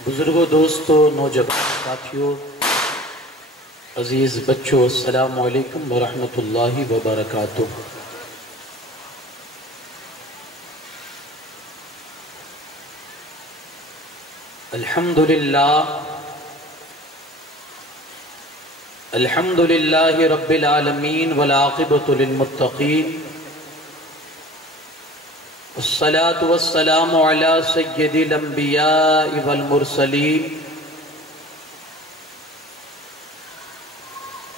بزرگوں، دوستوں، نوجوان ساتھیوں، عزیز بچوں، السلام علیکم ورحمۃ اللہ وبرکاتہ۔ الحمدللہ رب العالمین والعاقبۃ للمتقین، والصلاة والسلام علی سید الانبیاء والمرسلین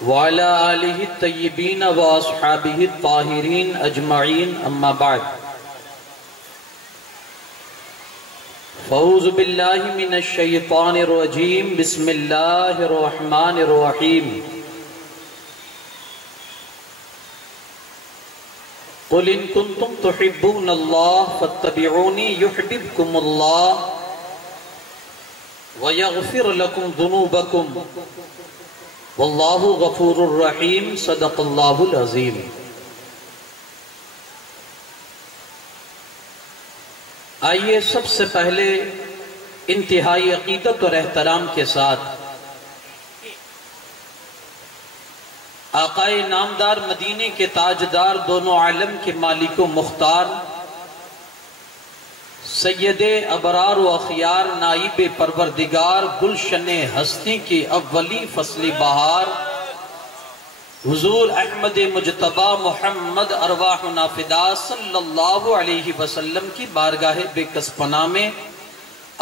وعلی آلہ الطیبین واصحابہ الطاہرین اجمعین، اما بعد، فاعوذ باللہ من الشیطان الرجیم، بسم اللہ الرحمن الرحیم۔ قل ان کنتم تحبون اللہ فاتبعونی یحببکم اللہ ویغفر لکم ذنوبکم واللہ غفور الرحیم، صدق اللہ العظیم۔ آئیے سب سے پہلے انتہائی عقیدت اور احترام کے ساتھ آقائے نامدار، مدینے کے تاجدار، دونوں عالم کے مالک و مختار، سید ابرار و اخیار، نائب پروردگار، گلشن ہستی کی اولی فصل بہار، حضور احمد مجتبی محمد ارواحنا فدا صلی اللہ علیہ وسلم کی بارگاہ بے کس پناہ میں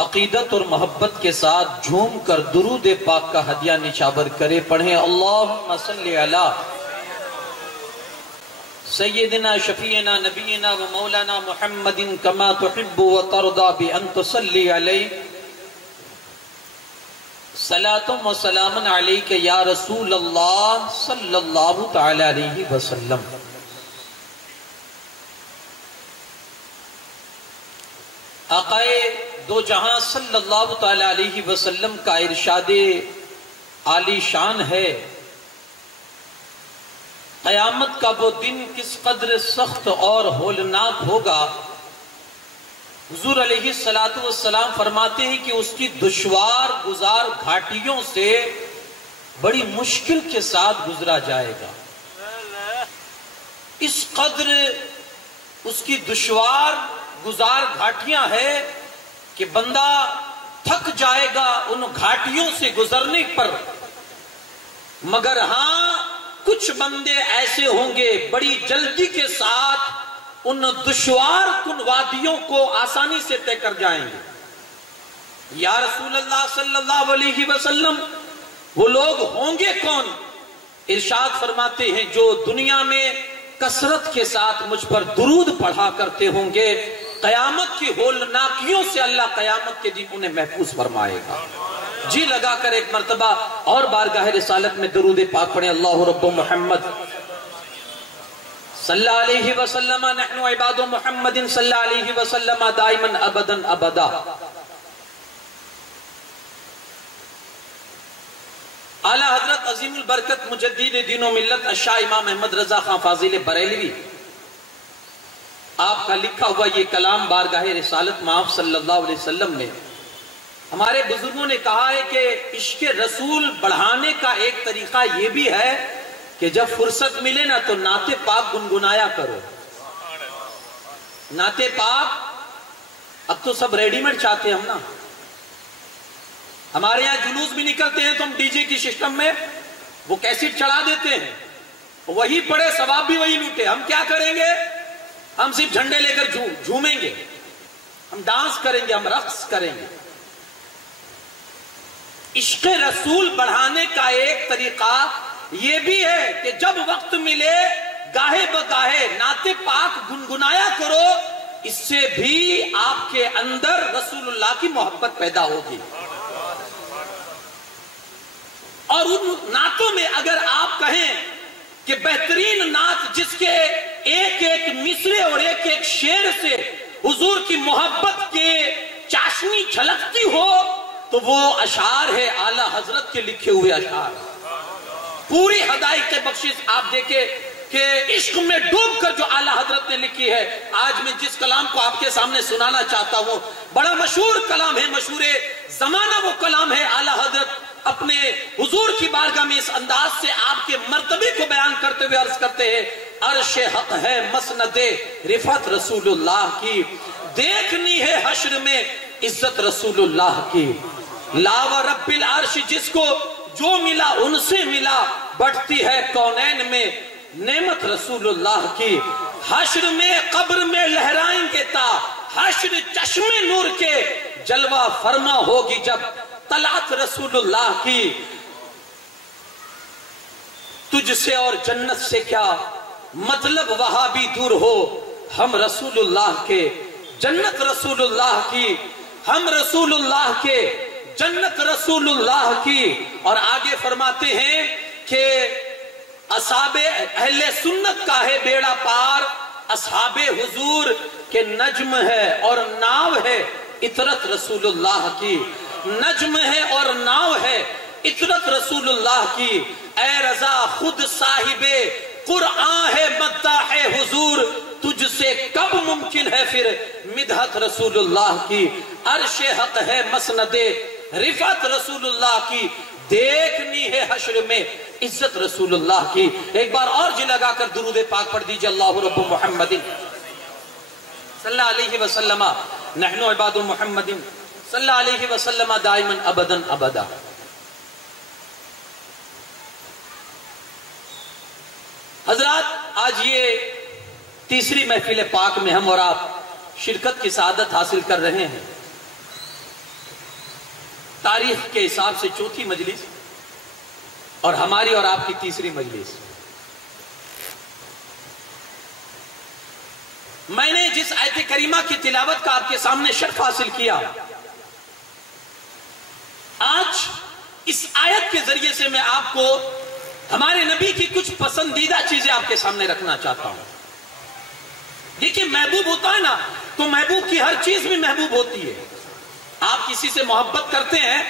عقیدت اور محبت کے ساتھ جھوم کر درود پاک کا ہدیہ نچھاور کرے، پڑھیں اللہم صلی علی سیدنا شفیعنا نبینا و مولانا محمد کما تحب و ترضا بان تصلی علیہ، صلاۃ و سلام علیک یا رسول اللہ صلی اللہ تعالی علیہ وسلم۔ آقائے دو جہاں صلی اللہ تعالی علیہ وسلم کا ارشاد عالی شان ہے، قیامت کا وہ دن کس قدر سخت اور ہولناک ہوگا۔ حضور علیہ السلام فرماتے ہیں کہ اس کی دشوار گزار گھاٹیوں سے بڑی مشکل کے ساتھ گزرا جائے گا۔ اس قدر اس کی دشوار گزار گھاٹیاں ہے کہ بندہ تھک جائے گا ان گھاٹیوں سے گزرنے پر، مگر ہاں کچھ بندے ایسے ہوں گے بڑی جلدی کے ساتھ ان دشوار کن وادیوں کو آسانی سے طے کر جائیں گے۔ یا رسول اللہ صلی اللہ علیہ وسلم وہ لوگ ہوں گے کون؟ ارشاد فرماتے ہیں جو دنیا میں کثرت کے ساتھ مجھ پر درود پڑھا کرتے ہوں گے، قیامت کی ہولناکیوں سے اللہ قیامت کے دن انہیں محفوظ فرمائے گا۔ جی لگا کر ایک مرتبہ اور بارگاہ رسالت میں درود پاک پڑھیں، اللہ رب محمد صلی اللہ علیہ وسلم، نحن عباد محمد صلی اللہ علیہ وسلم دائما ابدا ابدا۔ اعلیٰ حضرت عظیم البرکت مجدد دین و ملت الشاہ امام احمد رضا خان فاضل بریلوی، آپ کا لکھا ہوا یہ کلام بارگاہ رسالت مآب صلی اللہ علیہ وسلم میں ہمارے بزرگوں نے کہا ہے کہ عشق رسول بڑھانے کا ایک طریقہ یہ بھی ہے کہ جب فرصت ملے نا تو نعت پاک گنگنایا کرو۔ نعت پاک اب تو سب ریڈی میڈ چاہتے ہیں ہم نا، ہمارے یہاں جلوس بھی نکلتے ہیں تو ہم ڈی جے کی سسٹم میں وہ کیسٹ چڑھا دیتے ہیں، وہی پڑے ثواب بھی وہی لوٹے۔ ہم کیا کریں گے؟ ہم صرف جھنڈے لے کر جھومیں گے، ہم ڈانس کریں گے، ہم رقص کریں گے۔ عشق رسول بڑھانے کا ایک طریقہ یہ بھی ہے کہ جب وقت ملے گاہے بگاہے نعت پاک گنگنایا کرو، اس سے بھی آپ کے اندر رسول اللہ کی محبت پیدا ہوگی۔ اور ان نعتوں میں اگر آپ کہیں کہ بہترین نعت جس کے ایک ایک مصرے اور ایک ایک شعر سے حضور کی محبت کے چاشنی چھلکتی ہو تو وہ اشعار ہے اعلیٰ حضرت کے لکھے ہوئے اشعار۔ پوری ہدایت کے بخشش آپ دیکھیں کہ عشق میں ڈوب کر جو اعلیٰ حضرت نے لکھی ہے. آج میں جس کلام کو آپ کے سامنے سنانا چاہتا ہوں بڑا مشہور کلام ہے, مشہور زمانہ وہ کلام ہے. اعلیٰ حضرت اپنے حضور کی بارگاہ میں اس انداز سے آپ کے مرتبے کو بیان کرتے ہوئے عرض کرتے ہیں, عرش حق ہے مسند رفعت رسول اللہ کی, دیکھنی ہے حشر میں عزت رسول اللہ کی. لا و رب العرش جس کو جو ملا ان سے ملا, بڑھتی ہے کونین میں نعمت رسول اللہ کی. حشر میں قبر میں لہرائیں گے تا, حشر چشم نور کے جلوہ فرما ہوگی جب طلعت رسول اللہ کی. تجھ سے اور جنت سے کیا مطلب وہاں بھی دور ہو, ہم رسول اللہ کے جنت رسول اللہ کی, ہم رسول اللہ کے جنت رسول اللہ کی. اور آگے فرماتے ہیں کہ اصحاب اہل سنت کا ہے بیڑا پار, اصحاب حضور کے نجم ہے اور ناو ہے اطرت رسول اللہ کی. نجم ہے اور ناو ہے اطرت رسول اللہ کی. اے رضا خود صاحب قرآن ہے مداح حضور, تجھ سے کب ممکن ہے پھر مدحت رسول اللہ کی. عرش حق ہے مسند رفعت رسول اللہ کی, دیکھنی ہے حشر میں عزت رسول اللہ کی. ایک بار اور جی لگا کر درود پاک پڑھ دیجئے, اللہ رب محمد صلی اللہ علیہ وسلم نحن عباد محمد صلی اللہ علیہ وسلم دائما ابدا ابدا. حضرات آج یہ تیسری محفل پاک میں ہم اور آپ شرکت کی سعادت حاصل کر رہے ہیں. تاریخ کے حساب سے چوتھی مجلس اور ہماری اور آپ کی تیسری مجلس. میں نے جس آیت کریمہ کی تلاوت کا آپ کے سامنے شرف حاصل کیا, آج اس آیت کے ذریعے سے میں آپ کو ہمارے نبی کی کچھ پسندیدہ چیزیں آپ کے سامنے رکھنا چاہتا ہوں. دیکھیں محبوب ہوتا ہے نا, تو محبوب کی ہر چیز بھی محبوب ہوتی ہے. آپ کسی سے محبت کرتے ہیں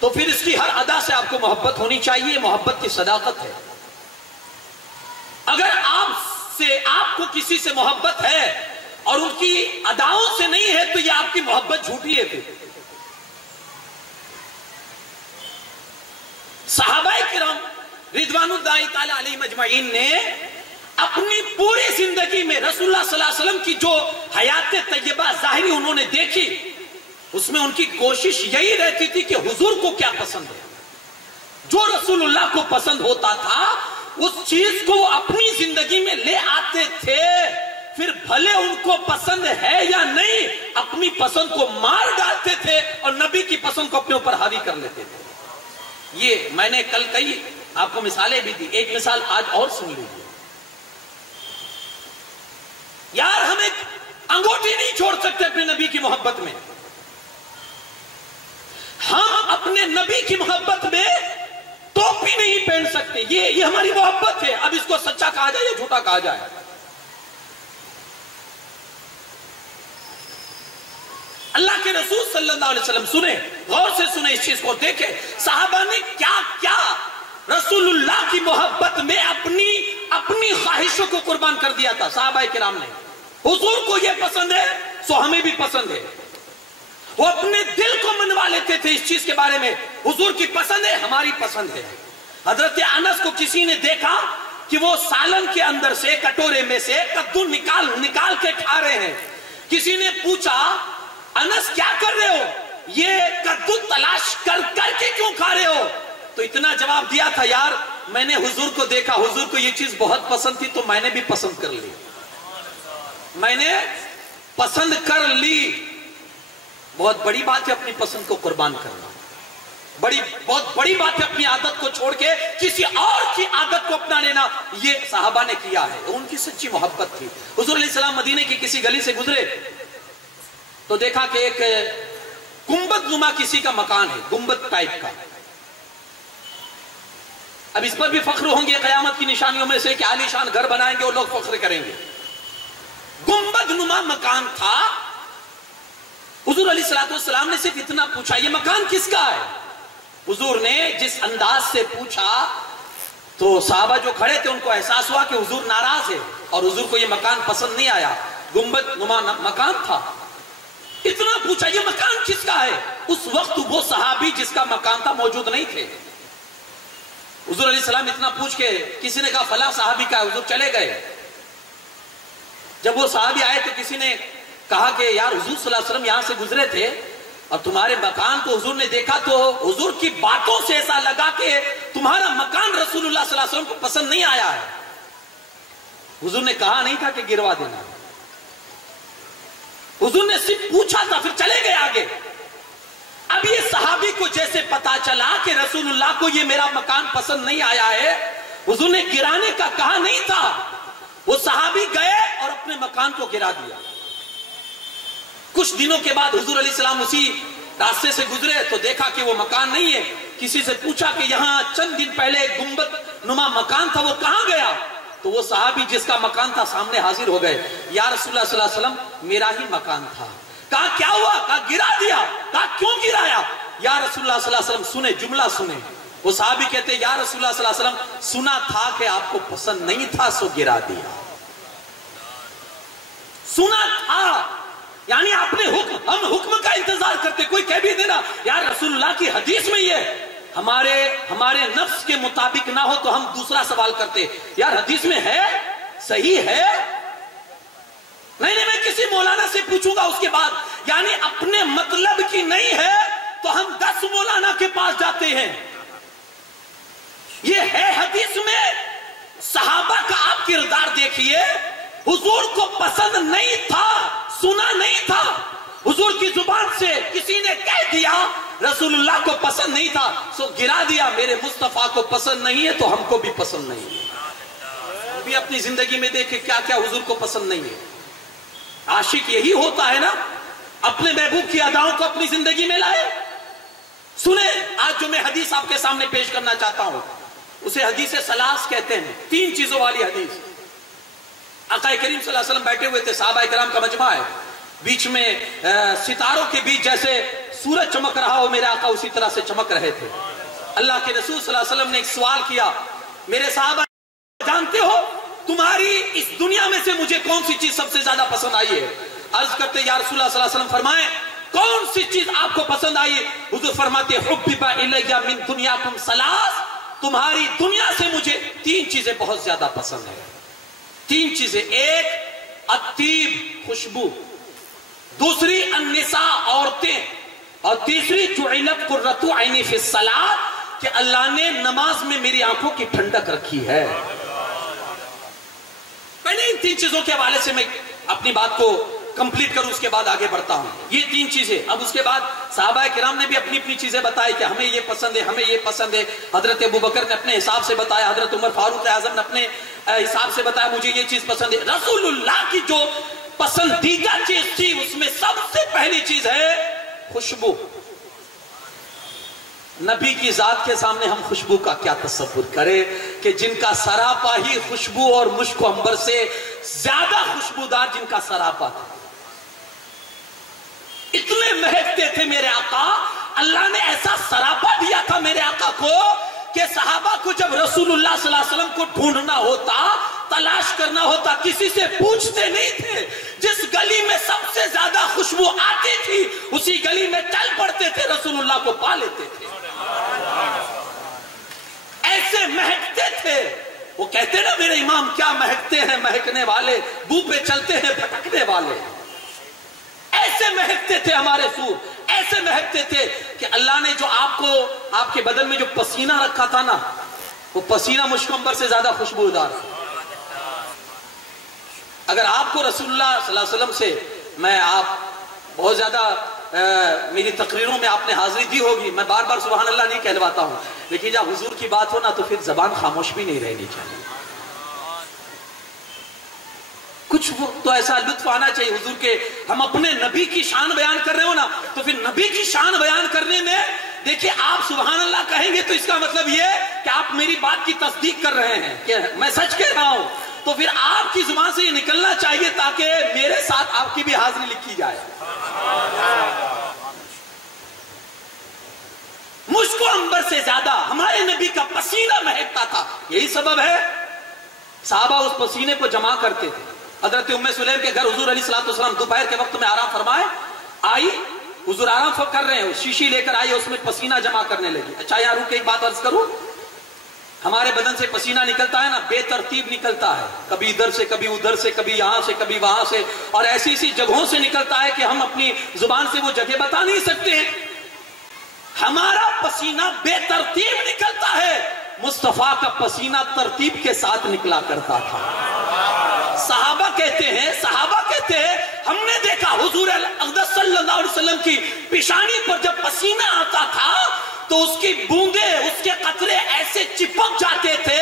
تو پھر اس کی ہر ادا سے آپ کو محبت ہونی چاہیے, محبت کی صداقت ہے. اگر آپ کو کسی سے محبت ہے اور ان کی اداؤں سے نہیں ہے تو یہ آپ کی محبت جھوٹی ہے. پھر صحابہ کرام رضوان اللہ تعالی علیہم اجمعین نے اپنی پوری زندگی میں رسول اللہ صلی اللہ علیہ وسلم کی جو حیات طیبہ ظاہری انہوں نے دیکھی, اس میں ان کی کوشش یہی رہتی تھی کہ حضور کو کیا پسند ہے. جو رسول اللہ کو پسند ہوتا تھا اس چیز کو وہ اپنی زندگی میں لے آتے تھے. پھر بھلے ان کو پسند ہے یا نہیں, اپنی پسند کو مار ڈالتے تھے اور نبی کی پسند کو اپنے اوپر حاوی کر لیتے تھے. یہ میں نے کل کئی آپ کو مثالیں بھی دی, ایک مثال آج اور سن لیجیے. یار ہم ایک انگوٹھی نہیں چھوڑ سکتے اپنے نبی کی محبت میں. ہم اپنے نبی کی محبت میں ٹوپی نہیں پہن سکتے. یہ ہماری محبت ہے. اب اس کو سچا کہا جائے یا جھوٹا کہا جائے. اللہ کے رسول صلی اللہ علیہ وسلم سنیں, غور سے سنیں, اس چیز کو دیکھیں. صحابہ نے کیا کیا رسول اللہ کی محبت میں اپنی خواہشوں کو قربان کر دیا تھا. صحابہ کرام نے حضور کو یہ پسند ہے سو ہمیں بھی پسند ہے. وہ اپنے دل کو منوا لیتے تھے اس چیز کے بارے میں, حضور کی پسند ہے ہماری پسند ہے. حضرت انس کو کسی نے دیکھا کہ وہ سالن کے اندر سے کٹورے میں سے کدو نکال کے کھا رہے ہیں. کسی نے پوچھا انس کیا کر رہے ہو, یہ کدو تلاش کر کے کیوں کھا رہے ہو؟ تو اتنا جواب دیا تھا, یار میں نے حضور کو دیکھا, حضور کو یہ چیز بہت پسند تھی تو میں نے بھی پسند کر لی. میں نے پسند کر لی. بہت بڑی بات ہے اپنی پسند کو قربان کرنا. بہت بڑی بات ہے اپنی عادت کو چھوڑ کے کسی اور کی عادت کو اپنا لینا. یہ صحابہ نے کیا ہے, ان کی سچی محبت تھی. حضور علیہ السلام مدینے کی کسی گلی سے گزرے تو دیکھا کہ ایک گنبد نما کسی کا مکان ہے, گنبد ٹائپ کا. اب اس پر بھی فخر ہوں گے قیامت کی نشانیوں میں سے کہ عالی شان گھر بنائیں گے اور لوگ فخر کریں گے. گنبد نما مکان تھا. حضور علیہ السلام نے صرف اتنا پوچھا, یہ مکان کس کا ہے؟ حضور نے جس انداز سے پوچھا تو صحابہ جو کھڑے تھے ان کو احساس ہوا کہ حضور ناراض ہے اور حضور کو یہ مکان پسند نہیں آیا. گنبد نما مکان تھا. اتنا پوچھا یہ مکان کس کا ہے؟ اس وقت وہ صحابی جس کا مکان تھا موجود نہیں تھے. حضور علیہ السلام اتنا پوچھ کے کسی نے کہا فلاں صحابی کا ہے. حضور چلے گئے. جب وہ صحابی آئے تو کسی نے کہا کہ یار حضور صلی اللہ علیہ وسلم یہاں سے گزرے تھے اور تمہارے مکان کو حضور نے دیکھا تو حضور کی باتوں سے ایسا لگا کہ تمہارا مکان رسول اللہ صلی اللہ علیہ وسلم کو پسند نہیں آیا ہے. حضور نے کہا نہیں تھا کہ گروا دینا. حضور نے صرف پوچھا تھا, پھر چلے گئے آگے. اب یہ صحابی کو جیسے پتا چلا کہ رسول اللہ کو یہ میرا مکان پسند نہیں آیا ہے, حضور نے گرانے کا کہا نہیں تھا. وہ صحابی گئے اور اپنے مکان کو گرا دیا. کچھ دنوں کے بعد حضور علیہ السلام اسی راستے سے گزرے تو دیکھا کہ وہ مکان نہیں ہے. کسی سے پوچھا کہ یہاں چند دن پہلے گنبد نما مکان تھا, وہ کہاں گیا؟ تو وہ صحابی جس کا مکان تھا سامنے حاضر ہو گئے. یا رسول اللہ صلی اللہ علیہ وسلم میرا ہی مکان تھا. کہا کیا ہوا؟ کہا گرا دیا. کہا کیوں گرایا؟ یا رسول اللہ صلی اللہ علیہ وسلم سنے, جملہ سنے. وہ صحابی کہتے یا رسول اللہ صلی اللہ علیہ وسلم سنا تھا کہ آپ کو پسند نہیں تھا سو گرا دیا. سنا تھا یعنی آپ نے حکم, ہم حکم کا انتظار کرتے, کوئی کہہ بھی دینا یا رسول اللہ کی حدیث میں یہ ہمارے نفس کے مطابق نہ ہو تو ہم دوسرا سوال کرتے یار حدیث میں ہے, صحیح ہے. نہیں میں کسی مولانا سے پوچھوں گا اس کے بعد. یعنی اپنے مطلب کی نہیں ہے تو ہم 10 مولانا کے پاس جاتے ہیں. یہ ہے حدیث میں. صحابہ کا آپ کردار دیکھیے. حضور کو پسند نہیں تھا, سنا نہیں تھا. حضور کی زبان سے کسی نے کہہ دیا رسول اللہ کو پسند نہیں تھا سو گرا دیا. میرے مصطفیٰ کو پسند نہیں ہے تو ہم کو بھی پسند نہیں ہے. بھی اپنی زندگی میں دیکھیں کیا کیا حضور کو پسند نہیں ہے. عاشق یہی ہوتا ہے نا, اپنے محبوب کی اداؤں کو اپنی زندگی میں لائے. سنیں آج جو میں حدیث آپ کے سامنے پیش کرنا چاہتا ہوں اسے حدیث سلاس کہتے ہیں. 3 چیزوں والی حدیث. آقا کریم صلی اللہ علیہ وسلم بیٹھے ہوئے تھے, صحابہ کرام کا مجمع ہے, بیچ میں ستاروں کے بیچ جیسے سورج چمک رہا ہو میرے آقا اسی طرح سے چمک رہے تھے. اللہ کے رسول صلی اللہ علیہ وسلم نے ایک سوال کیا, میرے صحابہ جانتے ہو تمہاری اس دنیا میں سے مجھے کون سی چیز سب سے زیادہ پسند آئی ہے؟ عرض کرتے یا رسول اللہ صلی اللہ علیہ وسلم فرمائیں کون سی چیز آپ کو پسند آئی ہے؟ حضور فرماتے حبب الی من دنیاکم ثلاث, تمہاری دنیا سے مجھے 3 چیزیں بہت زیادہ پسند ہیں. 3 چیزیں. ایک الطیب, خوشبو. دوسری النساء, عورتیں. اور تیسری جعلت قرۃ عینی فی الصلاۃ, کہ اللہ نے نماز میں میری آنکھوں کی ٹھنڈک رکھی ہے. پہلے ان 3 چیزوں کے حوالے سے میں اپنی بات کو کمپلیٹ کروں, اس کے بعد آگے بڑھتا ہوں. یہ 3 چیزیں. اب اس کے بعد صحابہ کرام نے بھی اپنی اپنی چیزیں بتائی کہ ہمیں یہ پسند ہے, ہمیں یہ پسند ہے. حضرت ابوبکر نے اپنے حساب سے بتایا, حضرت عمر فاروق اعظم نے اپنے حساب سے بتایا مجھے یہ چیز پسند ہے. رسول اللہ کی جو پسندیدہ چیز تھی اس میں سب سے پہلی چیز ہے خوشبو. نبی کی ذات کے سامنے ہم خوشبو کا کیا تصور کریں کہ جن کا سراپا ہی خوشبو اور مشک و عنبر سے زیادہ خوشبودار جن کا سراپا تھا. اتنے مہکتے تھے میرے آقا. اللہ نے ایسا سراپا دیا تھا میرے آقا کو کہ صحابہ کو جب رسول اللہ صلی اللہ علیہ وسلم کو ڈھونڈنا ہوتا, تلاش کرنا ہوتا, کسی سے پوچھتے نہیں تھے. جس گلی میں سب سے زیادہ خوشبو آتی تھی اسی گلی میں چل پڑتے تھے, رسول اللہ کو پا لیتے تھے. ایسے مہکتے تھے. وہ کہتے نا میرے امام کیا مہکتے ہیں مہکنے والے, بو پہ چلتے ہیں پھٹکنے والے. ایسے مہکتے تھے ہمارے سور, ایسے مہکتے تھے کہ اللہ نے جو آپ کے بدن میں جو پسینہ رکھا تھا نا, وہ پسینہ مشک و عنبر سے زیادہ خوشبودار. اگر آپ کو رسول اللہ صلی اللہ علیہ وسلم سے, میں آپ بہت زیادہ میری تقریروں میں آپ نے حاضری دی ہوگی, میں بار بار سبحان اللہ نہیں کہلواتا ہوں, لیکن جب حضور کی بات ہو نا تو پھر زبان خاموش بھی نہیں رہنی چاہیے. کچھ تو ایسا لطف آنا چاہیے حضور کے. ہم اپنے نبی کی شان بیان کر رہے ہو نا تو پھر نبی کی شان بیان کرنے میں دیکھیں آپ سبحان اللہ کہیں گے تو اس کا مطلب یہ کہ آپ میری بات کی تصدیق کر رہے ہیں کہ میں سچ کہہ رہا ہوں. تو پھر آپ کی زبان سے یہ نکلنا چاہیے تاکہ میرے ساتھ آپ کی بھی حاضری لکھی جائے. مشک و عنبر سے زیادہ ہمارے نبی کا پسینہ مہکتا تھا. یہی سبب ہے صحابہ اس پسینے کو جمع کرتے تھے. حضرت ام سلیم کے گھر حضور علیہ الصلوۃ والسلام دوپہر کے وقت میں آرام فرمائے, آئی, حضور آرام کر رہے ہیں, شیشی لے کر آئی, اس میں پسینہ جمع کرنے لگی. اچھا یہاں رک کے ایک بات عرض کروں, ہمارے بدن سے پسینہ نکلتا ہے نا, بے ترتیب نکلتا ہے, کبھی ادھر سے کبھی ادھر سے, کبھی یہاں سے کبھی وہاں سے, اور ایسی ایسی جگہوں سے نکلتا ہے کہ ہم اپنی زبان سے وہ جگہ بتا نہیں سکتے ہیں. ہمارا پسینہ بے ترتیب نکلتا ہے, مصطفیٰ کا پسینہ ترتیب کے ساتھ نکلا کرتا تھا. صحابہ کہتے ہیں ہم نے دیکھا حضور اقدس صلی اللہ علیہ وسلم کی پیشانی پر جب پسینہ آتا تھا تو اس کی بوندیں, اس کے قطرے ایسے چپک جاتے تھے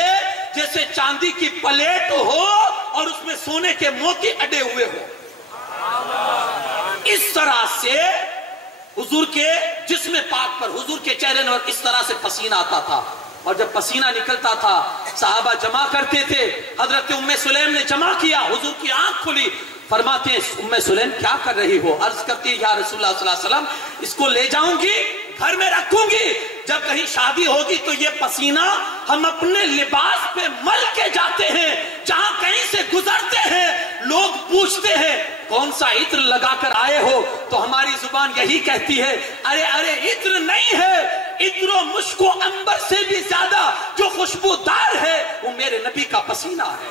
جیسے چاندی کی پلیٹ ہو اور اس میں سونے کے موتی اڈے ہوئے ہو. اس طرح سے حضور کے جسم پاک پر, حضور کے چہرے پر اس طرح سے پسینہ آتا تھا. اور جب پسینہ نکلتا تھا صحابہ جمع کرتے تھے. حضرت ام سلیم نے جمع کیا, حضور کی آنکھ کھلی, فرماتے ہیں ام سلیم کیا کر رہی ہو؟ عرض کرتی ہے یا رسول اللہ صلی اللہ علیہ وسلم اس کو لے جاؤں گی, گھر میں رکھوں گی, جب کہیں شادی ہوگی تو یہ پسینہ ہم اپنے لباس پہ مل کے جاتے ہیں, جہاں کہیں سے گزرتے ہیں لوگ پوچھتے ہیں کون سا عطر لگا کر آئے ہو, تو ہماری زبان یہی کہتی ہے ارے عطر نہیں ہے, عطر و مشک و عنبر سے بھی زیادہ جو خوشبودار ہے وہ میرے نبی کا پسینہ ہے.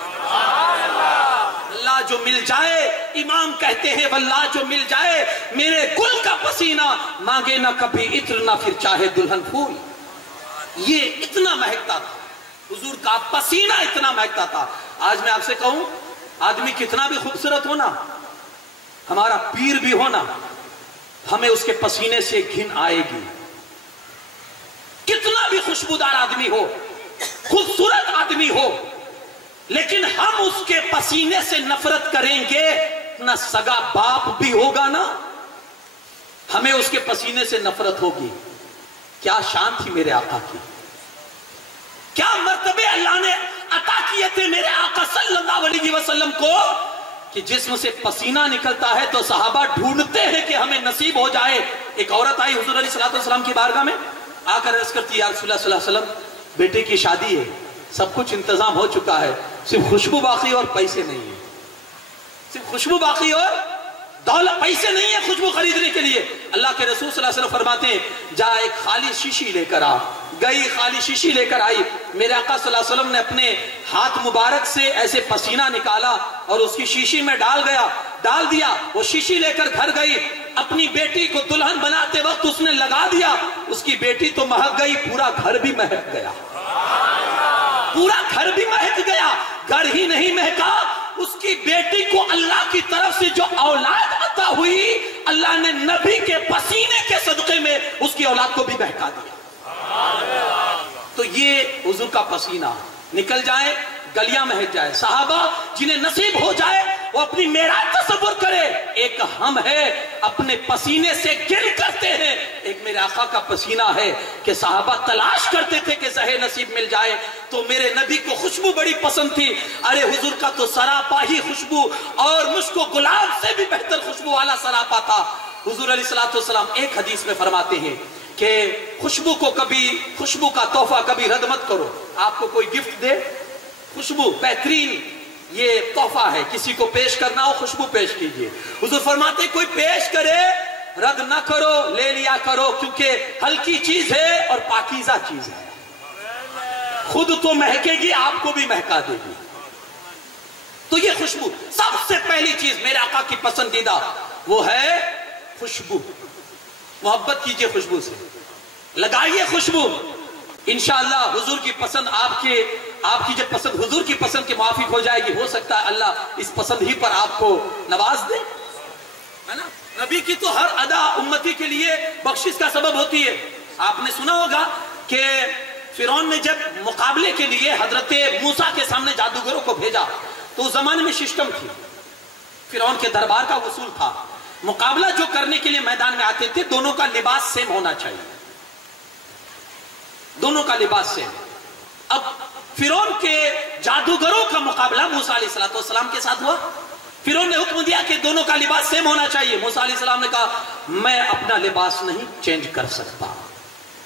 اللہ جو مل جائے, امام کہتے ہیں واللہ جو مل جائے میرے گل کا پسینہ, مانگے نہ کبھی عطر نہ پھر چاہے دلہن پھول. یہ اتنا مہکتا تھا, حضور کا پسینہ اتنا مہکتا تھا. آج میں آپ سے کہوں آدمی کتنا بھی خوبصورت ہونا, ہمارا پیر بھی ہونا, ہمیں اس کے پسینے سے گھن آئے گی. کتنا بھی خوشبودار آدمی ہو, خوبصورت آدمی ہو, لیکن ہم اس کے پسینے سے نفرت کریں گے, نہ سگا باپ بھی ہوگا نا ہمیں اس کے پسینے سے نفرت ہوگی. کیا شان تھی میرے آقا کی, کیا مرتبے اللہ نے عطا کیے تھے میرے آقا صلی اللہ علیہ وسلم کو, کہ جسم سے پسینہ نکلتا ہے تو صحابہ ڈھونڈتے ہیں کہ ہمیں نصیب ہو جائے. ایک عورت آئی حضور علیہ الصلوۃ والسلام کی بارگاہ میں, آ کر عرض کرتی یا رسول اللہ صلی اللہ علیہ وسلم بیٹے کی شادی ہے, سب کچھ انتظام ہو چکا ہے, صرف خوشبو باقی اور پیسے نہیں ہیں, صرف خوشبو باقی اور دولت, پیسے نہیں ہیں خوشبو خریدنے کے لیے. اللہ کے رسول صلی اللہ علیہ وسلم فرماتے ہیں جا ایک خالی شیشی لے کر آ. گئی, خالی شیشی لے کر آئی. میرے آقا صلی اللہ علیہ وسلم نے اپنے ہاتھ مبارک سے ایسے پسینہ نکالا اور اس کی شیشی میں ڈال دیا. وہ شیشی لے کر گھر گئی, اپنی بیٹی کو دلہن بناتے وقت اس نے لگا دیا. اس کی بیٹی تو مہک گئی, پورا گھر بھی مہک گیا, پورا گھر بھی مہک گیا. گھر ہی نہیں مہکا, اس کی بیٹی کو اللہ کی طرف سے جو اولاد عطا ہوئی, اللہ نے نبی کے پسینے کے صدقے میں اس کی اولاد کو بھی مہکا دیا. تو یہ حضور کا پسینہ نکل جائے, گلیاں مہک جائے. صحابہ جنہیں نصیب ہو جائے وہ اپنی معراج تصور کرے. ایک ہم ہے اپنے پسینے سے گر کرتے ہیں, ایک میرے آقا کا پسینہ ہے کہ صحابہ تلاش کرتے تھے کہ زہے نصیب مل جائے. تو میرے نبی کو خوشبو بڑی پسند تھی. ارے حضور کا تو سراپا ہی خوشبو اور مشک و گلاب سے بھی بہتر خوشبو والا سراپا تھا. حضور علیہ الصلوۃ والسلام ایک حدیث میں فرماتے ہیں کہ خوشبو کا تحفہ کبھی رد مت کرو. آپ کو کوئی گفٹ دے, خوشبو بہترین یہ تحفہ ہے, کسی کو پیش کرنا ہو خوشبو پیش کیجئے. حضور فرماتے کوئی پیش کرے رد نہ کرو, لے لیا کرو, کیونکہ ہلکی چیز ہے اور پاکیزہ چیز ہے. خود تو مہکے گی, آپ کو بھی مہکا دے گی. تو یہ خوشبو سب سے پہلی چیز میرے آقا کی پسندیدہ وہ ہے خوشبو. محبت کیجئے خوشبو سے, لگائیے خوشبو. انشاءاللہ حضور کی پسند آپ کی جب پسند حضور کی پسند کے موافق ہو جائے گی, ہو سکتا ہے اللہ اس پسند ہی پر آپ کو نواز دے, ہے نا. نبی کی تو ہر ادا امتی کے لیے بخشش کا سبب ہوتی ہے. آپ نے سنا ہوگا کہ فرعون نے جب مقابلے کے لیے حضرت موسیٰ کے سامنے جادوگروں کو بھیجا تو اس زمانے میں سسٹم تھی, فرعون کے دربار کا وصول تھا. مقابلہ جو کرنے کے لیے میدان میں آتے تھے دونوں کا لباس سیم ہونا چاہیے, دونوں کا لباس سیم. اب فرعون کے جادوگروں کا مقابلہ موسیٰ علیہ السلام کے ساتھ ہوا. فرعون نے حکم دیا کہ دونوں کا لباس سیم ہونا چاہیے. موسیٰ علیہ السلام نے کہا میں اپنا لباس نہیں چینج کر سکتا.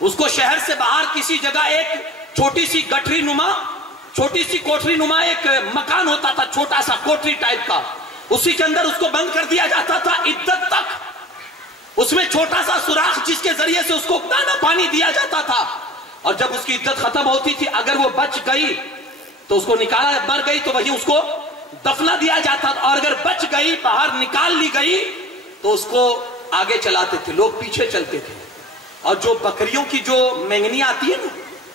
اس کو شہر سے باہر کسی جگہ ایک چھوٹی سی گٹھری نما، چھوٹی سی کوٹری نما ایک مکان ہوتا تھا، چھوٹا سا کوٹری ٹائپ کا، اسی کے اندر اس کو بند کر دیا جاتا تھا عدت تک. اس میں چھوٹا سا سوراخ جس کے ذریعے سے اس کو دانا پانی دیا جاتا تھا، اور جب اس کی عدت ختم ہوتی تھی اگر وہ بچ گئی تو اس کو نکالا، مر گئی تو وہی اس کو دفنا دیا جاتا تھا، اور اگر بچ گئی باہر نکال لی گئی تو اس کو آگے چلاتے تھے، لوگ پیچھے چلتے تھے. اور جو بکریوں کی جو مینگنی آتی ہے نا،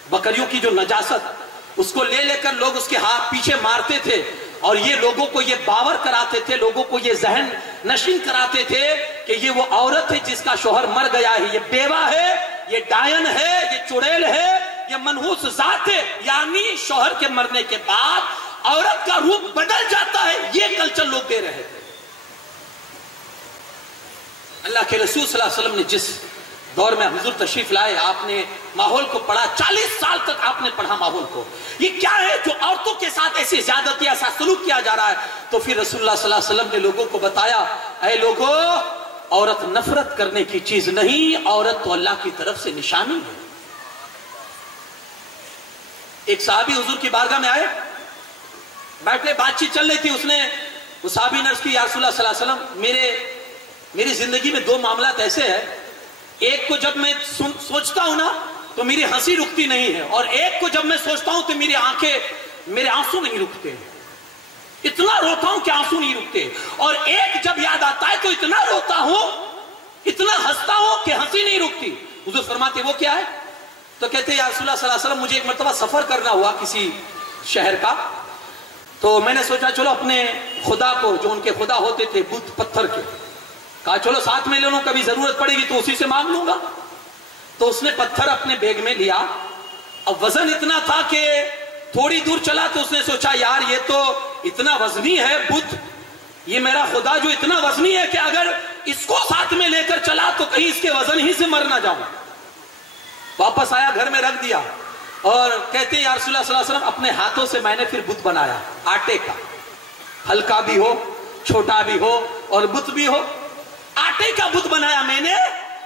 بکریوں کی جو نجاست، اس کو لے کر لوگ اس کے ہاتھ پیچھے مارتے تھے، اور یہ لوگوں کو یہ باور کراتے تھے، لوگوں کو یہ ذہن نشین کراتے تھے کہ یہ وہ عورت ہے جس کا شوہر مر گیا ہے، یہ بیوہ ہے، یہ ڈائن ہے، یہ چڑیل ہے، یہ منحوس ذات ہے. یعنی شوہر کے مرنے کے بعد عورت کا روپ بدل جاتا ہے، یہ کلچر لوگ دے رہے تھے. اللہ کے رسول صلی اللہ علیہ وسلم نے جس دور میں حضور تشریف لائے، آپ نے ماحول کو پڑھا، 40 سال تک آپ نے پڑھا ماحول کو. یہ کیا ہے جو عورتوں کے ساتھ ایسی زیادتی، ایسا سلوک کیا جا رہا ہے؟ تو پھر رسول اللہ صلی اللہ علیہ وسلم نے لوگوں کو بتایا، اے لوگو، عورت نفرت کرنے کی چیز نہیں، عورت تو اللہ کی طرف سے نشانی ہے. ایک صحابی حضور کی بارگاہ میں آئے، بیٹھے، بات چیت چل رہی تھی. اس صحابی نے عرض کی، یا رسول اللہ صلی اللہ علیہ وسلم، میری زندگی میں 2 معاملات ایسے ہیں، ایک کو جب میں سوچتا ہوں نا تو میری ہنسی رکتی نہیں ہے، اور ایک کو جب میں سوچتا ہوں تو میری آنکھیں، میرے آنسو نہیں رکتے، اتنا روتا ہوں کہ آنسو نہیں رکتے، اور ایک جب یاد آتا ہے تو اتنا روتا ہوں، اتنا ہنستا ہوں کہ ہنسی نہیں رکتی. حضور فرماتے وہ کیا ہے؟ تو کہتے یا رسول اللہ صلی اللہ علیہ وسلم، مجھے ایک مرتبہ سفر کرنا ہوا کسی شہر کا، تو میں نے سوچا چلو اپنے خدا کو، جو ان کے خدا ہوتے تھے بت پتھر کے، کہا چلو ساتھ میں لے لوں، کبھی ضرورت پڑے گی تو اسی سے مانگ لوں گا. تو اس نے پتھر اپنے بیگ میں لیا، اب وزن اتنا تھا کہ تھوڑی دور چلا تو اس نے سوچا یار یہ تو اتنا وزنی ہے بت، یہ میرا خدا جو اتنا وزنی ہے کہ اگر اس کو ساتھ میں لے کر چلا تو کہیں اس کے وزن ہی سے مر نہ جاؤں. واپس آیا، گھر میں رکھ دیا، اور کہتے ہیں یا رسول اللہ صلی اللہ علیہ وسلم، اپنے ہاتھوں سے میں نے پھر بت بنایا، آٹے کا، ہلکا بھی ہو، چھوٹا بھی ہو اور بت بھی ہو. آٹے کا بت بنایا میں نے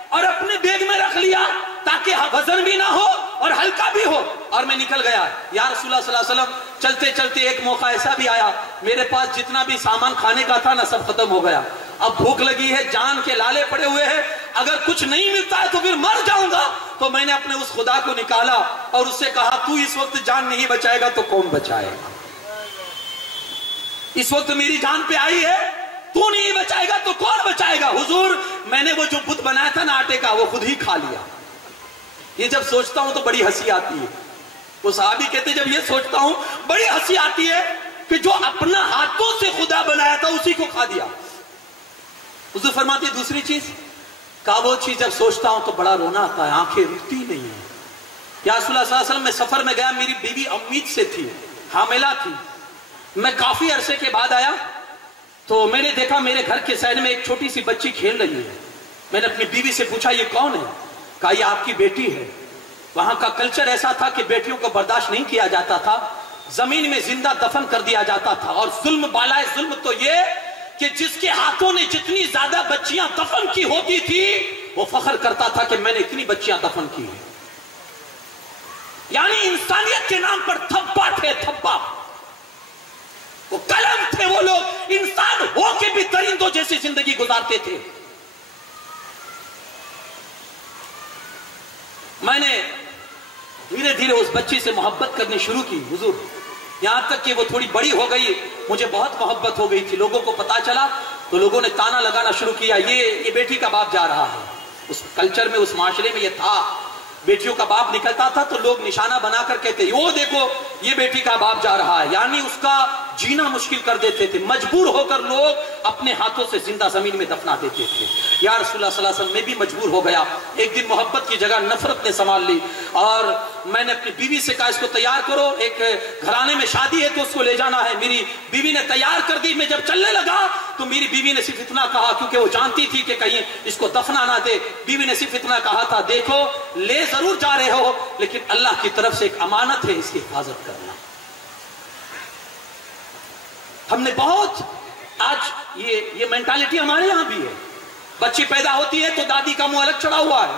اور اپنے بیگ میں رکھ لیا تاکہ وزن بھی نہ ہو اور ہلکا بھی ہو، اور میں نکل گیا. یا رسول اللہ صلی اللہ علیہ وسلم، چلتے چلتے ایک موقع ایسا بھی آیا، میرے پاس جتنا بھی سامان کھانے کا تھا نا سب ختم ہو گیا، اب بھوک لگی ہے، جان کے لالے پڑے ہوئے ہیں، اگر کچھ نہیں ملتا ہے تو پھر مر جاؤں گا. تو میں نے اپنے اس خدا کو نکالا اور اس سے کہا تو اس وقت جان نہیں بچائے گا تو کون بچائے گا؟ اس وقت میری جان پہ آئی ہے، تو نہیں بچائے گا تو کون بچائے گا؟ حضور میں نے وہ جو بت بنایا تھا نا آٹے کا، وہ خود ہی کھا لیا. یہ جب سوچتا ہوں تو بڑی ہنسی آتی ہے. وہ صحابی کہتے جب یہ سوچتا ہوں بڑی ہنسی آتی ہے کہ جو اپنا ہاتھوں سے خدا بنایا تھا اسی کو کھا دیا. حضور فرماتے دوسری چیز، کہا وہ چیز جب سوچتا ہوں تو بڑا رونا آتا ہے، آنکھیں رکتی نہیں ہیں. یا رسول اللہ صلی اللہ علیہ وسلم، میں سفر میں گیا، میری بیوی امید سے تھی، حاملہ تھی، میں کافی عرصے کے بعد آیا تو میں نے دیکھا میرے گھر کے سائڈ میں ایک چھوٹی سی بچی کھیل رہی ہے. میں نے اپنی بیوی سے پوچھا یہ کون ہے؟ کہا یہ آپ کی بیٹی ہے. وہاں کا کلچر ایسا تھا کہ بیٹیوں کو برداشت نہیں کیا جاتا تھا، زمین میں زندہ دفن کر دیا جاتا تھا. اور ظلم بالائے ظلم تو یہ کہ جس کے ہاتھوں نے جتنی زیادہ بچیاں دفن کی ہوتی تھی وہ فخر کرتا تھا کہ میں نے اتنی بچیاں دفن کی ہیں. یعنی انسانیت کے نام پر تھپا تھے، تھپا، وہ کلم تھے. وہ لوگ انسان ہو کے بھی درندوں جیسی زندگی گزارتے تھے. میں نے دھیرے دھیرے اس بچی سے محبت کرنی شروع کی حضور، یہاں تک کہ وہ تھوڑی بڑی ہو گئی، مجھے بہت محبت ہو گئی تھی. لوگوں کو پتا چلا تو لوگوں نے تانا لگانا شروع کیا، یہ بیٹی کا باپ جا رہا ہے. اس کلچر میں، اس معاشرے میں یہ تھا، بیٹیوں کا باپ نکلتا تھا تو لوگ نشانہ بنا کر کہتے وہ دیکھو یہ بیٹی کا باپ جا رہا ہے. یعنی اس کا جینا مشکل کر دیتے تھے. مجبور ہو کر لوگ اپنے ہاتھوں سے زندہ زمین میں دفنا دیتے تھے. یا رسول اللہ صلی اللہ علیہ وسلم، میں بھی مجبور ہو گیا. ایک دن محبت کی جگہ نفرت نے سنبھال لی اور میں نے اپنی بیوی سے کہا اس کو تیار کرو، ایک گھرانے میں شادی ہے تو اس کو لے جانا ہے. میری بیوی نے تیار کر دی. میں جب چلنے لگا تو میری بیوی نے صرف اتنا کہا، کیونکہ وہ جانتی تھی کہ کہیں اس کو دفنا نہ دے، بیوی نے صرف اتنا کہا تھا دیکھو لے ضرور جا رہے ہو لیکن اللہ کی طرف سے ایک امانت ہے، اس کی حفاظت کرنا. ہم نے بہت آج یہ مینٹالٹی ہمارے یہاں بھی ہے. بچی پیدا ہوتی ہے تو دادی کا منہ الگ چڑھا ہوا ہے،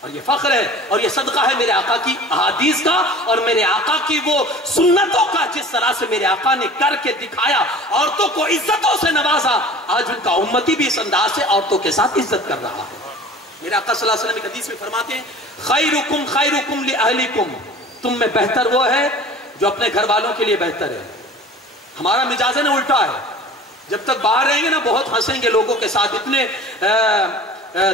اور یہ فخر ہے اور یہ صدقہ ہے میرے آقا کی احادیث کا اور میرے آقا کی وہ سنتوں کا، جس طرح سے میرے آقا نے کر کے دکھایا، عورتوں کو عزتوں سے نوازا، آج ان کا امتی بھی اس انداز سے عورتوں کے ساتھ عزت کر رہا ہے۔ میرے آقا صلی اللہ علیہ وسلم ایک حدیث میں فرماتے ہیں خیرکم خیرکم لأہلکم، تم میں بہتر وہ ہے جو اپنے گھر والوں کے لیے بہتر ہے۔ ہمارا مزاج ہے نا الٹا ہے، جب تک باہر رہیں گے نا بہت ہنسیں گے لوگوں کے ساتھ، اتنے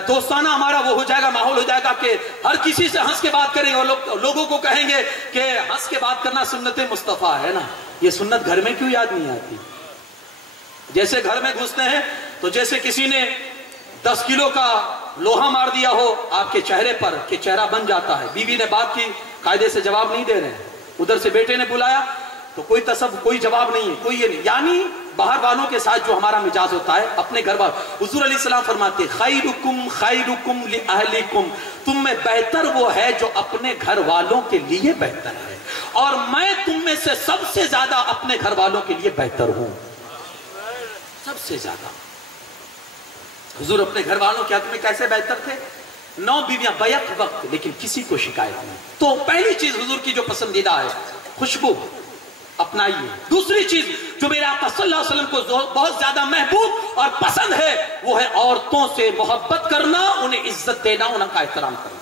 دوستانہ ہمارا وہ ہو جائے گا، ماحول ہو جائے گا کہ ہر کسی سے ہنس کے بات کریں گے اور لوگوں کو کہیں گے کہ ہنس کے بات کرنا سنت مصطفیٰ ہے نا، یہ سنت گھر میں کیوں یاد نہیں آتی؟ جیسے گھر میں گھستے ہیں تو جیسے کسی نے 10 کلو کا لوہا مار دیا ہو آپ کے چہرے پر کہ چہرہ بن جاتا ہے، بیوی نے بات کی قاعدے سے جواب نہیں دے رہے ہیں، ادھر سے بیٹے نے بلایا تو کوئی جواب نہیں ہے، کوئی یہ نہیں، یعنی باہر والوں کے ساتھ جو ہمارا مزاج ہوتا ہے اپنے گھر والوں، حضور علیہ السلام فرماتے خیرکم خیرکم لأہلکم، تم میں بہتر وہ ہے جو اپنے گھر والوں کے لیے بہتر ہے، اور میں تم میں سے سب سے زیادہ اپنے گھر والوں کے لیے بہتر ہوں، سب سے زیادہ۔ حضور اپنے گھر والوں کے حق میں کیسے بہتر تھے؟ 9 بیویاں بیک وقت، لیکن کسی کو شکایت نہیں۔ تو پہلی چیز حضور کی جو پسندیدہ ہے خوشبو اپنائیے۔ دوسری چیز جو میرے آقا صلی اللہ علیہ وسلم کو بہت زیادہ محبوب اور پسند ہے وہ ہے عورتوں سے محبت کرنا، انہیں عزت دینا، ان کا احترام کرنا۔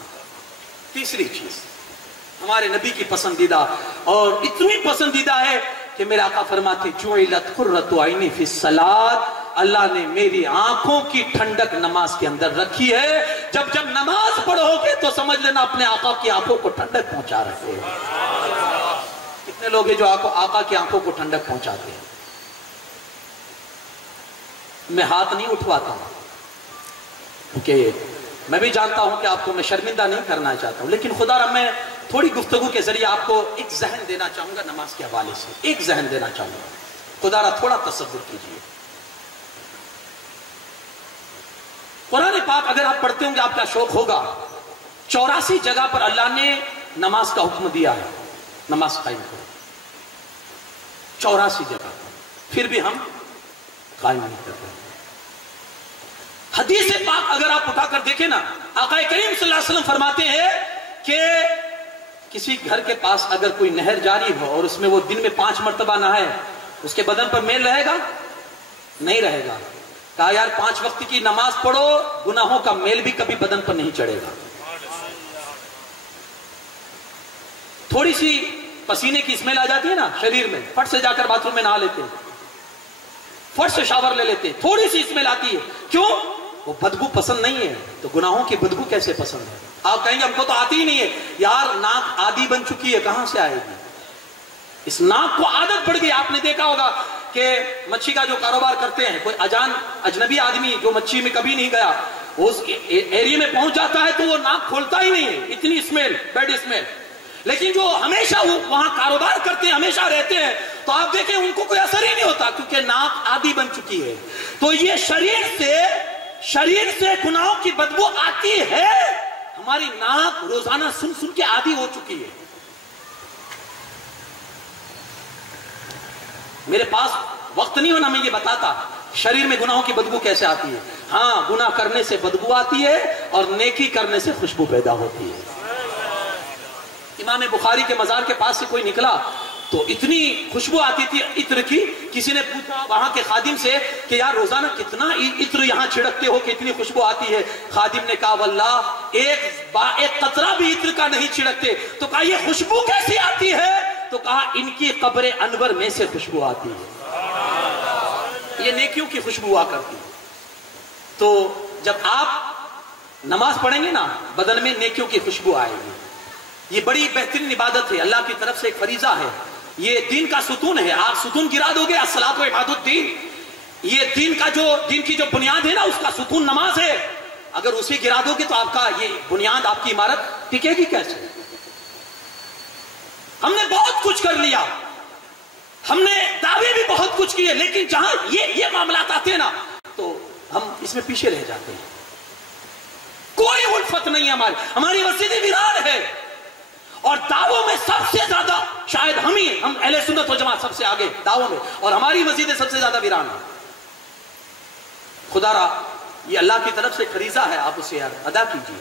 تیسری چیز ہمارے نبی کی پسندیدہ اور اتنی پسندیدہ ہے کہ میرے آقا فرماتے جعلت قرۃ عینی فی الصلاۃ، اللہ نے میری آنکھوں کی ٹھنڈک نماز کے اندر رکھی ہے، جب نماز پڑھو گے تو سمجھ لینا اپنے آقا کی آنکھوں کو ٹھنڈک پہنچا رہے ہیں۔ کتنے لوگ ہیں جو آقا کی آنکھوں کو ٹھنڈک پہنچاتے ہیں؟ میں ہاتھ نہیں اٹھواتا ہوں کیونکہ میں بھی جانتا ہوں کہ آپ کو میں شرمندہ نہیں کرنا چاہتا ہوں، لیکن خدا رحم میں تھوڑی گفتگو کے ذریعے آپ کو ایک ذہن دینا چاہوں گا، نماز کے حوالے سے ایک ذہن دینا چاہوں گا۔ خدا رحم تھوڑا تصور کیجئے، قرآن پاک اگر آپ پڑھتے ہوں گے آپ کا شوق ہوگا، 84 جگہ پر اللہ نے نماز کا حکم دیا ہے، نماز قائم کرو، 84 جگہ پر، پھر بھی ہم قائم نہیں کر رہے۔ حدیث پاک اگر آپ اٹھا کر دیکھیں نا، آقا کریم صلی اللہ علیہ وسلم فرماتے ہیں کہ کسی گھر کے پاس اگر کوئی نہر جاری ہو اور اس میں وہ دن میں 5 مرتبہ نہائے، اس کے بدن پر میل رہے گا؟ نہیں رہے گا۔ کہا یار 5 وقت کی نماز پڑھو، گناہوں کا میل بھی کبھی بدن پر نہیں چڑھے گا۔ تھوڑی سی پسینے کی اسمیل آ جاتی ہے نا شریر میں، فٹ سے جا کر باتھ روم میں نہا لیتے ہیں، فٹ سے شاور لے لیتے ہیں، تھوڑی سی اسمیل آتی ہے، کیوں؟ وہ بدبو پسند نہیں ہے، تو گناہوں کی بدبو کیسے پسند ہے؟ آپ کہیں گے ہم کو تو آتی ہی نہیں ہے، یار ناک عادی بن چکی ہے، کہاں سے آئے گی؟ اس ناک کو عادت پڑ گئی۔ آپ نے دیکھا ہوگا کہ مچھی کا جو کاروبار کرتے ہیں، کوئی اجنبی آدمی جو مچھی میں کبھی نہیں گیا، اس ایریے میں پہنچ جاتا ہے تو وہ ناک کھولتا ہی نہیں ہے، اتنی اسمیل، بیڈ اسمیل۔ لیکن جو ہمیشہ وہاں کاروبار کرتے ہیں، ہمیشہ رہتے ہیں، تو آپ دیکھیں ان کو کوئی اثر ہی نہیں ہوتا، کیونکہ ناک عادی بن چکی ہے۔ تو یہ شریر سے گناہوں کی بدبو آتی ہے، ہماری ناک روزانہ سن سن کے عادی ہو چکی ہے۔ میرے پاس وقت نہیں ہونا میں یہ بتاتا شریر میں گناہوں کی بدبو کیسے آتی ہے۔ ہاں، گناہ کرنے سے بدبو آتی ہے اور نیکی کرنے سے خوشبو پیدا ہوتی ہے۔ امام بخاری کے مزار کے پاس سے کوئی نکلا تو اتنی خوشبو آتی تھی عطر کی، کسی نے پوچھا وہاں کے خادم سے کہ یار روزانہ کتنا عطر یہاں چھڑکتے ہو کہ اتنی خوشبو آتی ہے؟ خادم نے کہا واللہ ایک قطرہ بھی عطر کا نہیں چھڑکتے۔ تو کہا یہ خوشبو کیسی آتی ہے؟ تو کہا ان کی قبر انور میں سے خوشبو آتی ہے، یہ نیکیوں کی خوشبو ہوا کرتی ہے۔ تو جب آپ نماز پڑھیں گے نا، بدن میں نیکیوں کی خوشبو آئے گی۔ یہ بڑی بہترین عبادت ہے، اللہ کی طرف سے ایک فریضہ ہے، یہ دین کا ستون ہے۔ آپ ستون گرا دو گے، الصلاۃ و عماد الدین، یہ دین کی جو بنیاد ہے نا، اس کا ستون نماز ہے، اگر اسے گرا دو گے تو آپ کا یہ بنیاد، آپ کی عمارت ٹکے گی کیسے؟ ہم نے بہت کچھ کر لیا، ہم نے دعوے بھی بہت کچھ کیے، لیکن جہاں یہ معاملات آتے ہیں نا تو ہم اس میں پیچھے رہ جاتے ہیں۔ کوئی الفت نہیں ہے ہماری مسجد ویران ہے، اور دعووں میں سب سے زیادہ شاید ہم اہل سنت و جماعت سب سے آگے دعووں میں، اور ہماری مسجدیں سب سے زیادہ ویران ہیں۔ خدا را یہ اللہ کی طرف سے فریضہ ہے، آپ اسے ادا کیجیے۔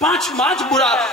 5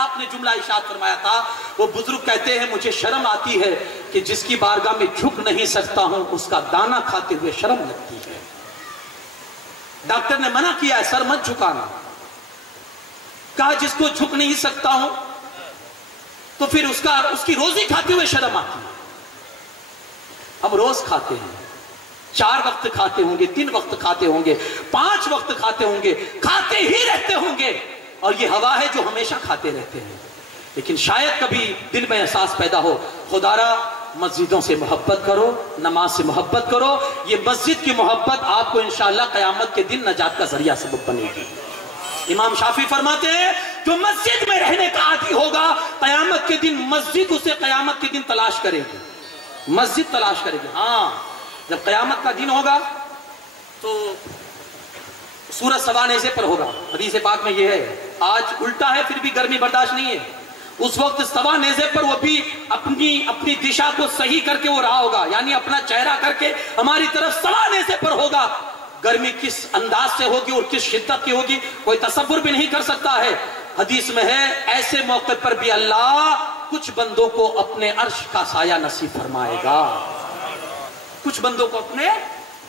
آپ نے جملہ ارشاد فرمایا تھا، وہ بزرگ کہتے ہیں مجھے شرم آتی ہے کہ جس کی بارگاہ میں جھک نہیں سکتا ہوں اس کا دانہ کھاتے ہوئے شرم لگتی ہے۔ ڈاکٹر نے منع کیا ہے سر مت جھکانا، کہا جس کو جھک نہیں سکتا ہوں تو پھر اس کی روزی کھاتے ہوئے شرم آتی ہے۔ ہم روز کھاتے ہیں، 4 وقت کھاتے ہوں گے، 3 وقت کھاتے ہوں گے، 5 وقت کھاتے ہوں گے، کھاتے ہی رہتے ہوں گے، اور یہ ہوا ہے جو ہمیشہ کھاتے رہتے ہیں۔ لیکن شاید کبھی دل میں احساس پیدا ہو، خدا را مسجدوں سے محبت کرو، نماز سے محبت کرو، یہ مسجد کی محبت آپ کو انشاءاللہ قیامت کے دن نجات کا ذریعہ سبب بنے گی۔ امام شافعی فرماتے ہیں جو مسجد میں رہنے کا عادی ہوگا قیامت کے دن مسجد اسے قیامت کے دن تلاش کرے گی، مسجد تلاش کرے گی۔ ہاں جب قیامت کا دن ہوگا تو سورج سوا نیزے پر ہوگا، حدیث پاک میں یہ ہے، آج الٹا ہے پھر بھی گرمی برداشت نہیں ہے، اس وقت سوا نیزے پر وہ بھی اپنی دشا کو صحیح کر کے وہ رہا ہوگا، یعنی اپنا چہرہ کر کے ہماری طرف سوا نیزے پر ہوگا۔ گرمی کس انداز سے ہوگی اور کس شدت کی ہوگی کوئی تصور بھی نہیں کر سکتا ہے۔ حدیث میں ہے ایسے موقع پر بھی اللہ کچھ بندوں کو اپنے عرش کا سایہ نصیب فرمائے گا، کچھ بندوں کو اپنے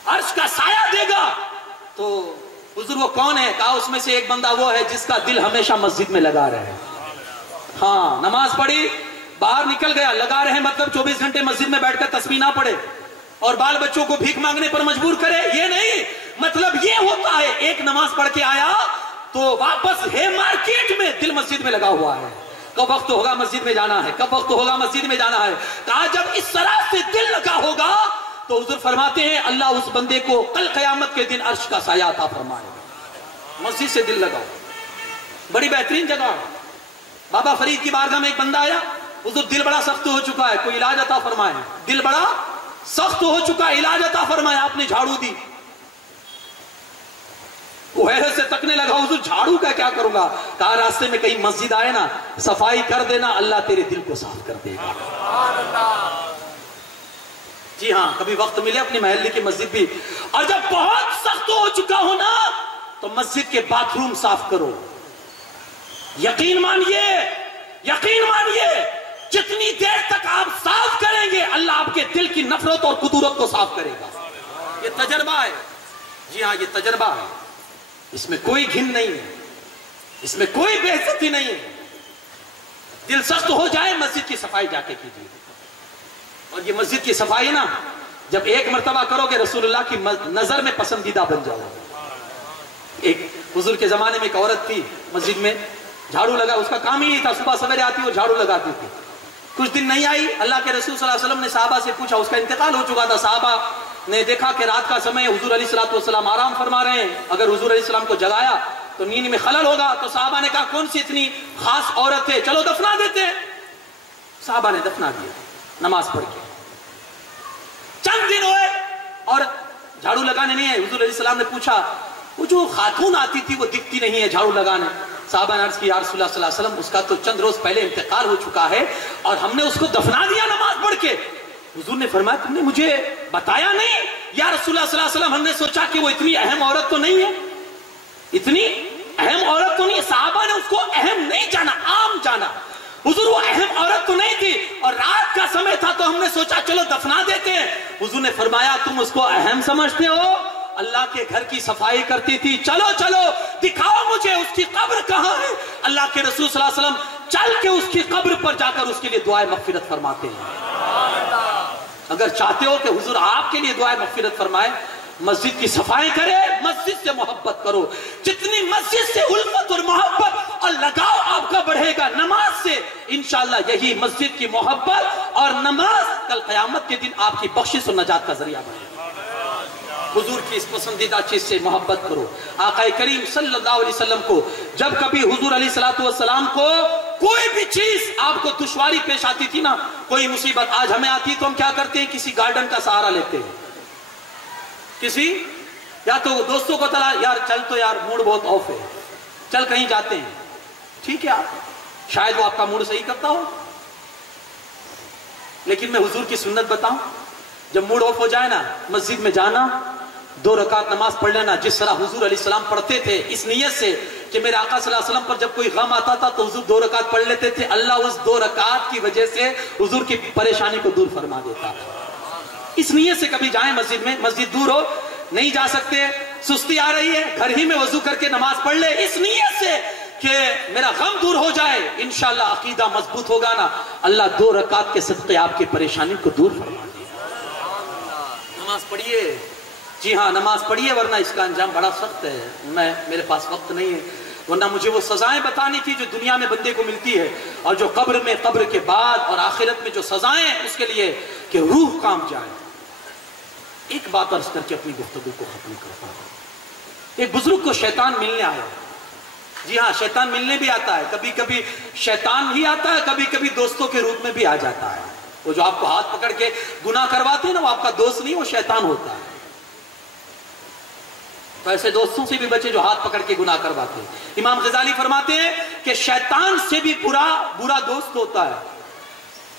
عرش کا سایہ دے گا۔ تو حضور وہ کون ہے؟ کہا اس میں سے ایک بندہ وہ ہے جس کا دل ہمیشہ مسجد میں لگا رہے۔ ہاں نماز پڑھی باہر نکل گیا، لگا رہے مطلب 24 گھنٹے مسجد میں بیٹھ کر تسبیح نہ پڑھے اور بال بچوں کو بھیک مانگنے پر مجبور کرے، یہ نہیں مطلب۔ یہ ہوتا ہے ایک نماز پڑھ کے آیا تو واپس ہے مارکیٹ میں، دل مسجد میں لگا ہوا ہے، کب وقت ہوگا مسجد میں جانا ہے، کب وقت ہوگا مسجد میں جانا ہے۔ کہا جب اس طرح سے دل لگا ہوگا تو حضور فرماتے ہیں اللہ اس بندے کو کل قیامت کے دن عرش کا سایہ عطا فرمائے گا۔ مسجد سے دل لگاؤ، بڑی بہترین جگہ۔ بابا فرید کی بارگاہ میں ایک بندہ آیا، حضور دل بڑا سخت ہو چکا ہے، کوئی علاج عطا فرمائے۔ دل بڑا سخت ہو چکا ہے، علاج عطا فرمائے۔ آپ نے جھاڑو دی، وہ حیرت سے تکنے لگا، حضور جھاڑو کا کیا کروں گا؟ کہا راستے میں کہیں مسجد آئے نا صفائی کر دینا، اللہ تیرے دل کو صاف کر دے گا۔ جی ہاں کبھی وقت ملے اپنی محلے کی مسجد بھی، اور جب بہت سخت ہو چکا ہو نا تو مسجد کے باتھ روم صاف کرو۔ یقین مانیے، یقین مانیے، جتنی دیر تک آپ صاف کریں گے اللہ آپ کے دل کی نفرت اور کدورت کو صاف کرے گا۔ یہ تجربہ ہے، جی ہاں یہ تجربہ ہے، اس میں کوئی گھن نہیں ہے، اس میں کوئی بے عزتی نہیں ہے۔ دل سخت ہو جائے مسجد کی صفائی جا کے کیجیے، اور یہ مسجد کی صفائی نا جب ایک مرتبہ کرو گے رسول اللہ کی نظر میں پسندیدہ بن جاؤ۔ ایک حضور کے زمانے میں ایک عورت تھی مسجد میں، جھاڑو لگا، اس کا کام ہی نہیں تھا، صبح سویرے آتی وہ جھاڑو لگاتی تھی۔ کچھ دن نہیں آئی، اللہ کے رسول صلی اللہ علیہ وسلم نے صحابہ سے پوچھا، اس کا انتقال ہو چکا تھا، صحابہ نے دیکھا کہ رات کا سمے حضور علیہ السلام آرام فرما رہے ہیں، اگر حضور علیہ السلام کو جگایا تو نیند میں خلل ہوگا، تو صحابہ نے کہا کون سی اتنی خاص عورت ہے، چلو دفنا دیتے ہیں۔ صحابہ نے دفنا دیا نماز پڑھ کے۔ چند دن ہوئے اور جھاڑو لگانے نہیں ہے، حضور علیہ السلام نے پوچھا وہ جو خاتون آتی تھی وہ دکھتی نہیں ہے جھاڑو لگانے۔ صحابہ نے عرض کی یا رسول اللہ صلی اللہ علیہ وسلم اس کا تو چند روز پہلے انتقال ہو چکا ہے اور ہم نے اس کو دفنا دیا نماز پڑھ کے۔ حضور نے فرمایا تم نے مجھے بتایا نہیں؟ یا رسول اللہ صلی اللہ علیہ وسلم ہم نے سوچا کہ وہ اتنی اہم عورت تو نہیں ہے، اتنی اہم عورت تو نہیں ہے۔ صحابہ نے اس کو اہم نہیں جانا، عام جانا۔ حضور وہ اہم عورت تو نہیں تھی اور رات کا سمے تھا تو ہم نے سوچا چلو دفنا دیتے ہیں۔ حضور نے فرمایا تم اس کو اہم سمجھتے ہو؟ اللہ کے گھر کی صفائی کرتی تھی، چلو چلو دکھاؤ مجھے اس کی قبر کہاں ہے۔ اللہ کے رسول صلی اللہ علیہ وسلم چل کے اس کی قبر پر جا کر اس کے لیے دعائے مغفرت فرماتے ہیں۔ اگر چاہتے ہو کہ حضور آپ کے لیے دعائے مغفرت فرمائے، مسجد کی صفائی کرے، مسجد سے محبت کرو۔ جتنی مسجد سے الفت اور محبت اور لگاؤ آپ کا بڑھے گا نماز سے، انشاءاللہ یہی مسجد کی محبت اور نماز کل قیامت کے دن آپ کی بخشش اور نجات کا ذریعہ بنے گا۔ حضور کی اس پسندیدہ چیز سے محبت کرو۔ آقا کریم صلی اللہ علیہ وسلم کو جب کبھی حضور علیہ السلام کو کوئی بھی چیز آپ کو دشواری پیش آتی تھی نا، کوئی مصیبت آج ہمیں آتی تو ہم کیا کرتے ہیں؟ کسی گارڈن کا سہارا لیتے ہیں، کسی یا تو دوستوں کو تلا یار چل تو یار موڈ بہت آف ہے، چل کہیں جاتے ہیں، ٹھیک ہے آپ شاید وہ آپ کا موڈ صحیح کرتا ہو، لیکن میں حضور کی سنت بتاؤں، جب موڈ آف ہو جائے نا مسجد میں جانا، 2 رکعت نماز پڑھ لینا جس طرح حضور علیہ السلام پڑھتے تھے، اس نیت سے کہ میرے آقا صلی اللہ علیہ وسلم پر جب کوئی غم آتا تھا تو حضور 2 رکعت پڑھ لیتے تھے، اللہ اس 2 رکعت کی وجہ سے حضور کی پریشانی کو دور فرما دیتا تھا۔ اس نیت سے کبھی جائیں مسجد میں، مسجد دور ہو نہیں جا سکتے، سستی آ رہی ہے، گھر ہی میں وضو کر کے نماز پڑھ لے، اس نیت سے کہ میرا غم دور ہو جائے، انشاءاللہ عقیدہ مضبوط ہوگا نا، اللہ 2 رکعت کے صدقے آپ کی پریشانی کو دور فرما دے گا۔ نماز پڑھیے، جی ہاں نماز پڑھیے، ورنہ اس کا انجام بڑا سخت ہے۔ میرے پاس وقت نہیں ہے، ورنہ مجھے وہ سزائیں بتانی تھی جو دنیا میں بندے کو ملتی ہے، اور جو قبر میں، قبر کے بعد اور آخرت میں جو سزائیں ہیں اس کے لیے کہ روح کام جائے۔ ایک بات عرض کر کے اپنی گفتگو کو ختم کرتا ہوں۔ ایک بزرگ کو شیطان ملنے آیا، جی ہاں شیطان ملنے بھی آتا ہے، کبھی کبھی شیطان ہی آتا ہے، کبھی کبھی دوستوں کے روپ میں بھی آ جاتا ہے۔ وہ جو آپ کو ہاتھ پکڑ کے گناہ کرواتے ہیں نا، وہ آپ کا دوست نہیں، وہ شیطان ہوتا ہے۔ تو ایسے دوستوں سے بھی بچے جو ہاتھ پکڑ کے گناہ کرواتے ہیں۔ امام غزالی فرماتے ہیں کہ شیطان سے بھی برا دوست ہوتا ہے۔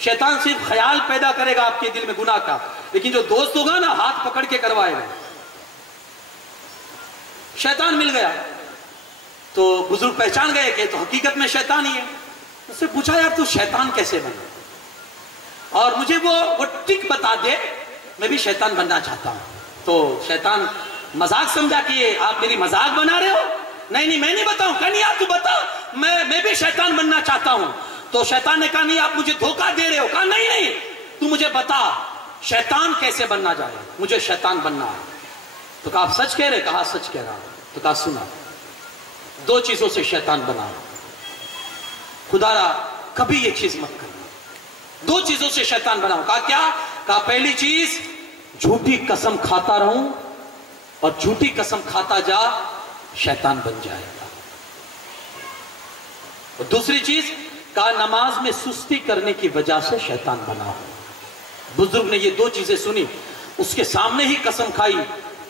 شیطان صرف خیال پیدا کرے گا آپ کے دل میں گناہ کا، لیکن جو دوست ہوگا نا ہاتھ پکڑ کے کروائے گا۔ شیطان مل گیا تو بزرگ پہچان گئے کہ تو حقیقت میں شیطان ہی ہے۔ اس سے پوچھا یار تو شیطان کیسے بنا، اور مجھے وہ ٹک بتا دے، میں بھی شیطان بننا چاہتا ہوں۔ تو شیطان مذاق سمجھا کہ آپ میری مذاق بنا رہے ہو، نہیں میں نہیں بتاؤں، کہا نہیں آپ تو بتا، میں بھی شیطان بننا چاہتا ہوں۔ تو شیطان نے کہا نہیں آپ مجھے دھوکہ دے رہے ہو، کہا نہیں تو مجھے بتا شیطان کیسے بننا جائے، مجھے شیطان بننا ہے۔ تو کہا آپ سچ کہہ رہے، کہا سچ کہہ رہا۔ تو کہا سنا، 2 چیزوں سے شیطان بنا، خدا را کبھی یہ چیز مت کرنا، 2 چیزوں سے شیطان بنا۔ کہا کیا؟ کہا پہلی چیز جھوٹی قسم کھاتا رہوں، اور جھوٹی قسم کھاتا جا شیطان بن جائے گا۔ اور دوسری چیز کہا نماز میں سستی کرنے کی وجہ سے شیطان بنا ہو۔ بزرگ نے یہ 2 چیزیں سنی، اس کے سامنے ہی قسم کھائی،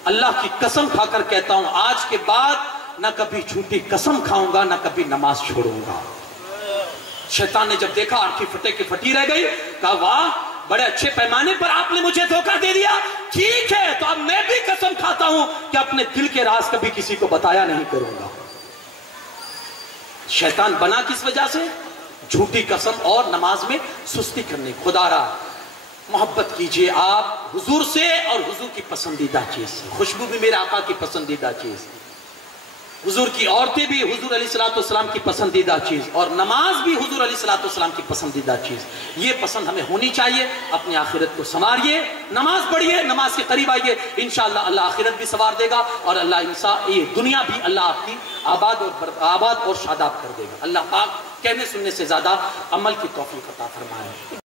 اللہ کی قسم کھا کر کہتا ہوں آج کے بعد نہ کبھی جھوٹی قسم کھاؤں گا، نہ کبھی نماز چھوڑوں گا۔ شیطان نے جب دیکھا آنکھیں پھٹے کی پھٹی رہ گئی، کہا واہ بڑے اچھے پیمانے پر آپ نے مجھے دھوکہ دے دیا، ٹھیک ہے تو اب میں بھی قسم کھاتا ہوں کہ اپنے دل کے راز کبھی کسی کو بتایا نہیں کروں گا۔ شیطان بنا کس وجہ سے؟ جھوٹی قسم اور نماز میں سستی کرنے۔ خدا را محبت کیجئے آپ حضور سے اور حضور کی پسندیدہ چیز سے۔ خوشبو بھی میرے آقا کی پسندیدہ چیز، حضور کی عورتیں بھی حضور علیہ السلام کی پسندیدہ چیز، اور نماز بھی حضور علیہ السلام کی پسندیدہ چیز۔ یہ پسند ہمیں ہونی چاہیے۔ اپنی آخرت کو سنواریے، نماز پڑھیے، نماز کے قریب آئیے، انشاءاللہ اللہ آخرت بھی سنوار دے گا، اور اللہ یہ دنیا بھی اللہ آپ کی آباد اور شاداب کر دے گا۔ اللہ پاک کہنے سننے سے زیادہ عمل کی توفیق عطا فرمائے۔